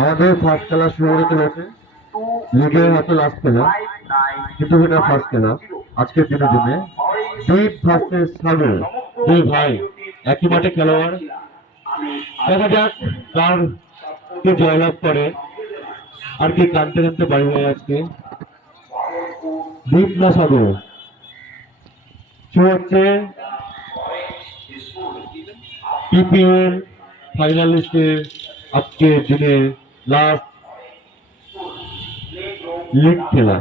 আমাদের ফার্স্ট খেলা শুরু হতে চলেছে। লিগের হয়তো লাস্ট খেলা, কিন্তু এটা ফার্স্ট খেলা আজকের দিনের জন্য। দীপ ভার্সেস সাগর, দুই ভাই একই মাঠে খেলোয়াড়। দেখা যাক কার কে জয়লাভ করে আর কে কানতে কানতে বাড়ি হয়ে আজকে। দীপ না সাগর শুরু হচ্ছে পিপিএল ফাইনালিস্টের আজকের দিনের লাস্ট লিগ খেলা।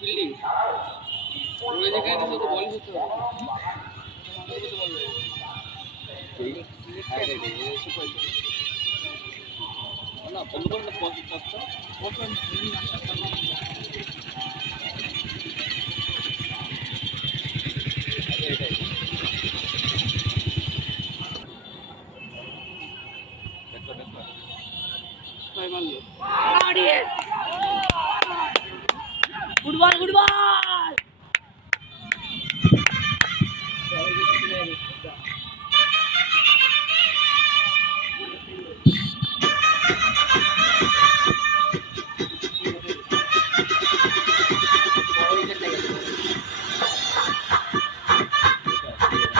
ফিল্ডিং বল না বন্ধ করে ফুটবল ফুটবল